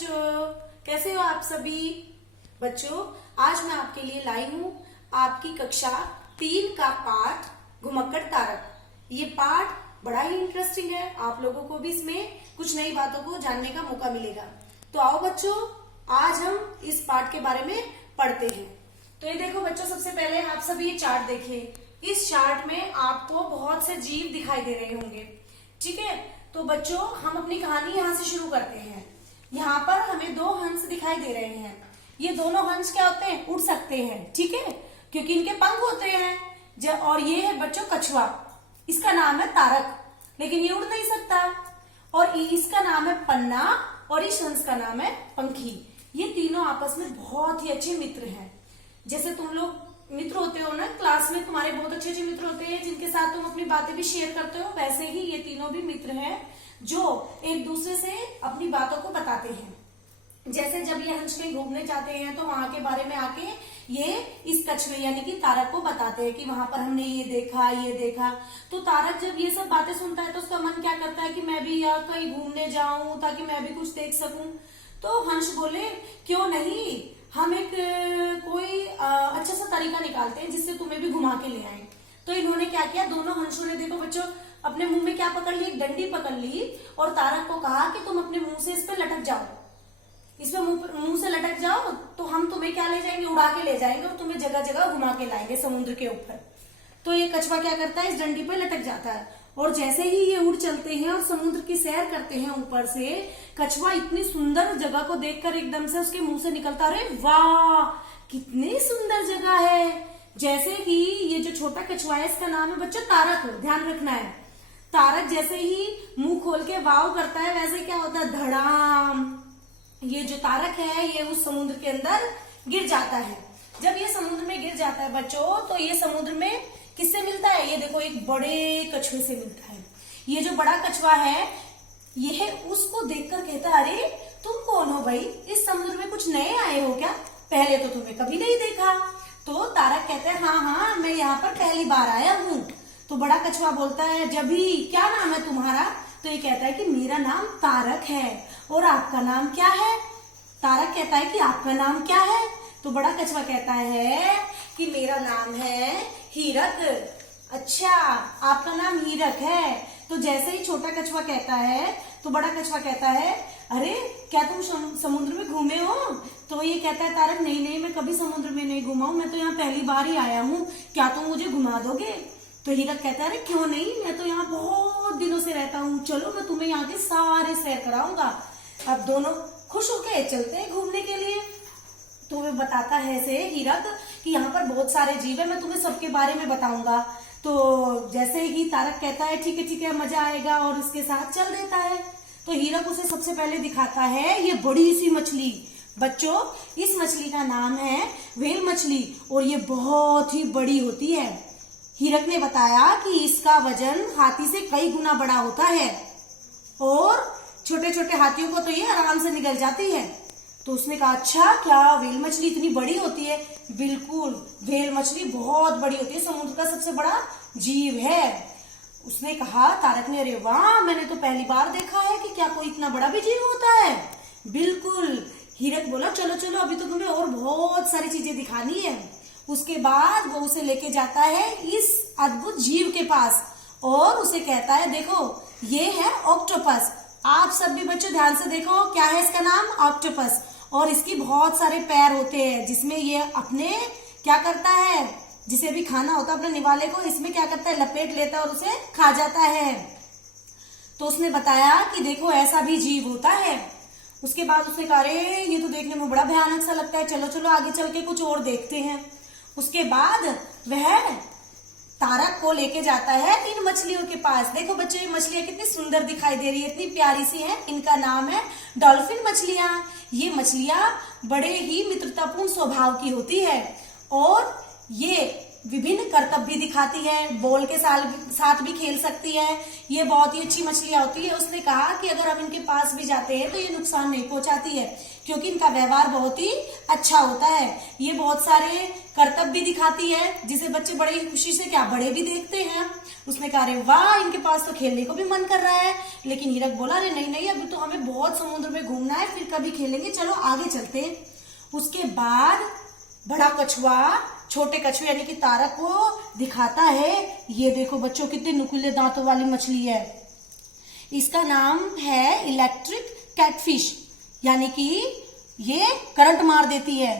बच्चों, कैसे हो आप सभी। बच्चों, आज मैं आपके लिए लाई हूँ आपकी कक्षा 3 का पाठ घुमक्कड़ तारक। ये पाठ बड़ा ही इंटरेस्टिंग है, आप लोगों को भी इसमें कुछ नई बातों को जानने का मौका मिलेगा। तो आओ बच्चों, आज हम इस पाठ के बारे में पढ़ते हैं। तो ये देखो बच्चों, सबसे पहले आप सभी ये चार्ट देखिए। इस चार्ट में आपको बहुत से जीव दिखाई दे रहे होंगे, ठीक है। तो बच्चों, हम अपनी कहानी यहाँ से शुरू करते हैं। यहाँ पर हमें 2 हंस दिखाई दे रहे हैं। ये दोनों हंस क्या होते हैं? उड़ सकते हैं, ठीक है, क्योंकि इनके पंख होते हैं। और ये है बच्चों कछुआ, इसका नाम है तारक, लेकिन ये उड़ नहीं सकता। और इसका नाम है पन्ना और इस हंस का नाम है पंखी। ये तीनों आपस में बहुत ही अच्छे मित्र हैं। जैसे तुम लोग मित्र होते हो ना, क्लास में तुम्हारे बहुत अच्छे अच्छे मित्र होते हैं जिनके साथ तुम अपनी बातें भी शेयर करते हो, वैसे ही ये तीनों भी मित्र हैं जो एक दूसरे से अपनी बातों को बताते हैं। जैसे जब ये हंस कहीं घूमने जाते हैं तो वहां के बारे में आके ये इस कछुए यानी कि तारक को बताते हैं कि वहां पर हमने ये देखा। तो तारक जब ये सब बातें सुनता है तो उसका मन क्या करता है कि मैं भी यार कहीं घूमने जाऊं ताकि मैं भी कुछ देख सकूं। तो हंस बोले, क्यों नहीं, हम एक कोई अच्छा सा तरीका निकालते हैं जिससे तुम्हें भी घुमा के ले आए। तो इन्होंने क्या किया, दोनों हंसों ने, देखो बच्चों, अपने मुंह में क्या पकड़ ली, एक डंडी पकड़ ली और तारक को कहा कि तुम अपने मुंह से इस पे लटक जाओ, इसमें मुंह से लटक जाओ तो हम तुम्हें क्या ले जाएंगे, उड़ा के ले जाएंगे और तुम्हें जगह जगह घुमा के लाएंगे समुद्र के ऊपर। तो ये कछुआ क्या करता है, इस डंडी पे लटक जाता है और जैसे ही ये उड़ चलते हैं और समुद्र की सैर करते हैं ऊपर से, कछुआ इतनी सुंदर जगह को देखकर एकदम से उसके मुंह से निकलता, अरे वाह कितनी सुंदर जगह है। जैसे कि ये जो छोटा कछुआ है इसका नाम है बच्चों तारक, ध्यान रखना है। तारक जैसे ही मुंह खोल के वाव करता है, वैसे क्या होता है, धड़ाम, ये जो तारक है ये उस समुद्र के अंदर गिर जाता है। जब ये समुद्र में गिर जाता है बच्चों, तो ये समुद्र में किससे मिलता है, ये देखो एक बड़े कछुए से मिलता है। ये जो बड़ा कछुआ है ये उसको देखकर कहता है, अरे तुम कौन हो भाई, इस समुद्र में कुछ नए आए हो क्या, पहले तो तुम्हें कभी नहीं देखा। तो तारक कहता है, हाँ मैं यहाँ पर पहली बार आया हूँ। तो बड़ा कछुआ बोलता है, जभी क्या नाम है तुम्हारा। तो ये कहता है कि मेरा नाम तारक है और आपका नाम क्या है। तारक कहता है कि आपका नाम क्या है। तो बड़ा कछुआ कहता है कि मेरा नाम है हीरक। अच्छा, आपका नाम हीरक है। तो जैसे ही छोटा कछुआ कहता है तो बड़ा कछुआ कहता है, अरे क्या तुम समुद्र में घूमे हो। तो ये कहता है तारक, नहीं मैं कभी समुद्र में नहीं घूमा हूं, मैं तो यहाँ पहली बार ही आया हूँ, क्या तुम मुझे घुमा दोगे। तो हीरक कहता है, अरे क्यों नहीं, मैं तो यहाँ बहुत दिनों से रहता हूँ, चलो मैं तुम्हें यहाँ के सारे सैर कराऊंगा। अब दोनों खुश होके चलते हैं घूमने के लिए। तो वे बताता है ऐसे हीरक कि यहाँ पर बहुत सारे जीव है, मैं तुम्हें सबके बारे में बताऊंगा। तो जैसे ही तारक कहता है ठीक है मजा आएगा और इसके साथ चल देता है। तो हीरक उसे सबसे पहले दिखाता है ये बड़ी सी मछली। बच्चों, इस मछली का नाम है व्हेल मछली और ये बहुत ही बड़ी होती है। हीरक ने बताया कि इसका वजन हाथी से कई गुना बड़ा होता है और छोटे छोटे हाथियों को तो ये आराम से निगल जाती है। तो उसने कहा, अच्छा क्या व्हेल मछली इतनी बड़ी होती है। बिल्कुल, व्हेल मछली बहुत बड़ी होती है, समुद्र का सबसे बड़ा जीव है। उसने कहा, तारक ने, अरे वाह, मैंने तो पहली बार देखा है कि क्या कोई इतना बड़ा भी जीव होता है। बिल्कुल, हीरक बोला, चलो अभी तो तुम्हें और बहुत सारी चीजें दिखानी है। उसके बाद वो उसे लेके जाता है इस अद्भुत जीव के पास और उसे कहता है, देखो ये है ऑक्टोपस। आप सब भी बच्चों ध्यान से देखो, क्या है इसका नाम, ऑक्टोपस। और इसकी बहुत सारे पैर होते हैं जिसमें ये अपने क्या करता है, जिसे भी खाना होता है अपने निवाले को इसमें क्या करता है, लपेट लेता है और उसे खा जाता है। तो उसने बताया कि देखो ऐसा भी जीव होता है। उसके बाद उसने कहा, अरे ये तो देखने में बड़ा भयानक सा लगता है, चलो आगे चल के कुछ और देखते हैं। उसके बाद वह तारक को लेके जाता है इन मछलियों के पास। देखो बच्चों, ये मछलियां कितनी सुंदर दिखाई दे रही है, इतनी प्यारी सी हैं। इनका नाम है डॉल्फिन मछलियां। ये मछलियां बड़े ही मित्रतापूर्ण स्वभाव की होती है और ये विभिन्न करतब भी दिखाती है, बॉल के साथ भी खेल सकती है। ये बहुत ही अच्छी मछलियां होती है। उसने कहा कि अगर हम इनके पास भी जाते हैं तो ये नुकसान नहीं पहुंचाती है, क्योंकि इनका व्यवहार बहुत ही अच्छा होता है। ये बहुत सारे करतब भी दिखाती है, जिसे बच्चे बड़े ही खुशी से क्या बड़े भी देखते हैं। उसने कहा अरे वाह, इनके पास तो खेलने को भी मन कर रहा है। लेकिन हीरक बोला अरे नहीं नहीं, अभी तो हमें बहुत समुद्र में घूमना है, फिर कभी खेलेंगे, चलो आगे चलते हैं। उसके बाद बड़ा कछुआ छोटे कछुए यानी कि तारक को दिखाता है। ये देखो बच्चों, कितने नुकीले दांतों वाली मछली है। इसका नाम है इलेक्ट्रिक कैटफिश, यानी कि ये करंट मार देती है।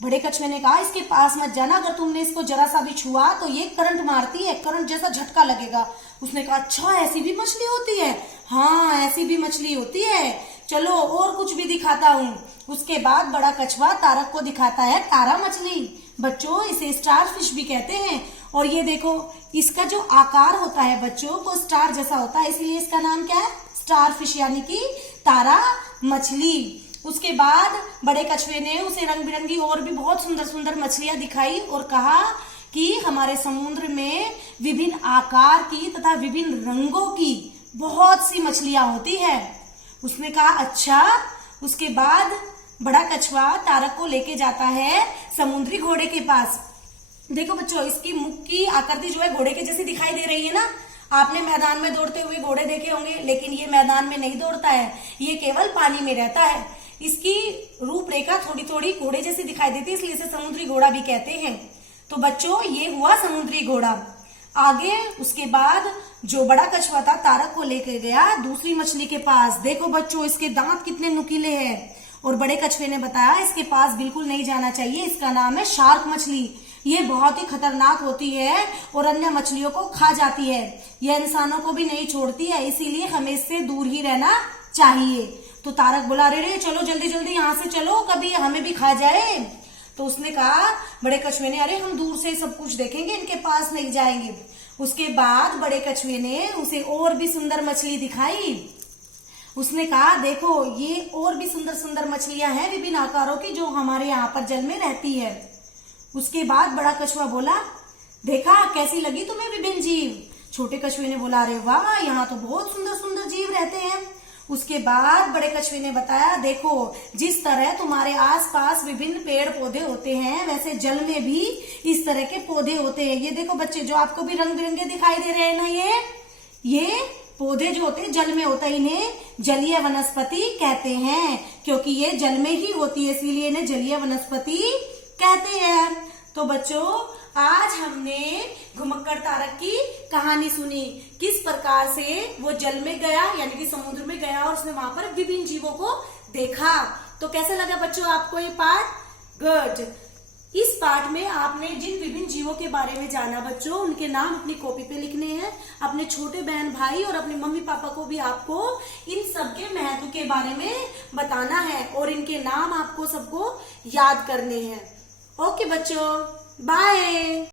बड़े कछुए ने कहा इसके पास मत जाना, अगर तुमने इसको जरा सा भी छुआ तो ये करंट मारती है, करंट जैसा झटका लगेगा। उसने कहा अच्छा, ऐसी भी मछली होती है? हाँ, ऐसी भी मछली होती है, चलो और कुछ भी दिखाता हूँ। उसके बाद बड़ा कछुआ तारक को दिखाता है तारा मछली। बच्चों, इसे स्टार फिश भी कहते हैं। और ये देखो, इसका जो आकार होता है बच्चों वो स्टार जैसा होता है, इसलिए इसका नाम क्या है? स्टार फिश, यानी कि तारा मछली। उसके बाद बड़े कछुए ने उसे रंग बिरंगी और भी बहुत सुंदर सुंदर मछलियां दिखाई और कहा कि हमारे समुद्र में विभिन्न आकार की तथा विभिन्न रंगों की बहुत सी मछलियां होती है। उसने कहा अच्छा। उसके बाद बड़ा कछुआ तारक को लेके जाता है समुद्री घोड़े के पास। देखो बच्चों, इसकी मुख की आकृति जो है घोड़े के जैसी दिखाई दे रही है ना। आपने मैदान में दौड़ते हुए घोड़े देखे होंगे, लेकिन ये मैदान में नहीं दौड़ता है, ये केवल पानी में रहता है। इसकी रूपरेखा थोड़ी थोड़ी घोड़े जैसी दिखाई देती है, इसलिए इसे समुद्री घोड़ा भी कहते हैं। तो बच्चों, ये हुआ समुद्री घोड़ा। आगे उसके बाद जो बड़ा कछुआ था तारक को लेकर गया दूसरी मछली के पास। देखो बच्चों, इसके दांत कितने नुकीले हैं। और बड़े कछुए ने बताया इसके पास बिल्कुल नहीं जाना चाहिए, इसका नाम है शार्क मछली। ये बहुत ही खतरनाक होती है और अन्य मछलियों को खा जाती है। यह इंसानों को भी नहीं छोड़ती है, इसीलिए हमें इससे दूर ही रहना चाहिए। तो तारक बोला अरे चलो जल्दी जल्दी यहाँ से चलो, कभी हमें भी खा जाए। तो उसने कहा, बड़े कछुए ने, अरे हम दूर से सब कुछ देखेंगे, इनके पास नहीं जाएंगे। उसके बाद बड़े कछुए ने उसे और भी सुंदर मछली दिखाई। उसने कहा देखो, ये और भी सुंदर सुंदर मछलियां हैं विभिन्न आकारों की, जो हमारे यहाँ पर जल में रहती है। उसके बाद बड़ा कछुआ बोला देखा कैसी लगी तुम्हें विभिन्न जीव? छोटे कछुए ने बोला अरे वाह, यहाँ तो बहुत सुंदर सुंदर जीव रहते हैं। उसके बाद बड़े कछुए ने बताया देखो, जिस तरह तुम्हारे आसपास विभिन्न पेड़ पौधे होते हैं, वैसे जल में भी इस तरह के पौधे होते हैं। ये देखो बच्चे, जो आपको भी रंग बिरंगे दिखाई दे रहे हैं ना, ये पौधे जो होते हैं जल में होते हैं, इन्हें जलीय वनस्पति कहते हैं, क्योंकि ये जल में ही होती है, इसीलिए इन्हें जलीय वनस्पति कहते हैं। तो बच्चों, आज हमने घुमक्कड़ तारक की कहानी सुनी, किस प्रकार से वो जल में गया यानी कि समुद्र में गया और उसने वहां पर विभिन्न जीवों को देखा। तो कैसा लगा बच्चों आपको ये पाठ? गुड। इस पाठ में आपने जिन विभिन्न जीवों के बारे में जाना बच्चों, उनके नाम अपनी कॉपी पे लिखने हैं। अपने छोटे बहन भाई और अपने मम्मी पापा को भी आपको इन सब के महत्व के बारे में बताना है और इनके नाम आपको सबको याद करने हैं। ओके बच्चों, बाय।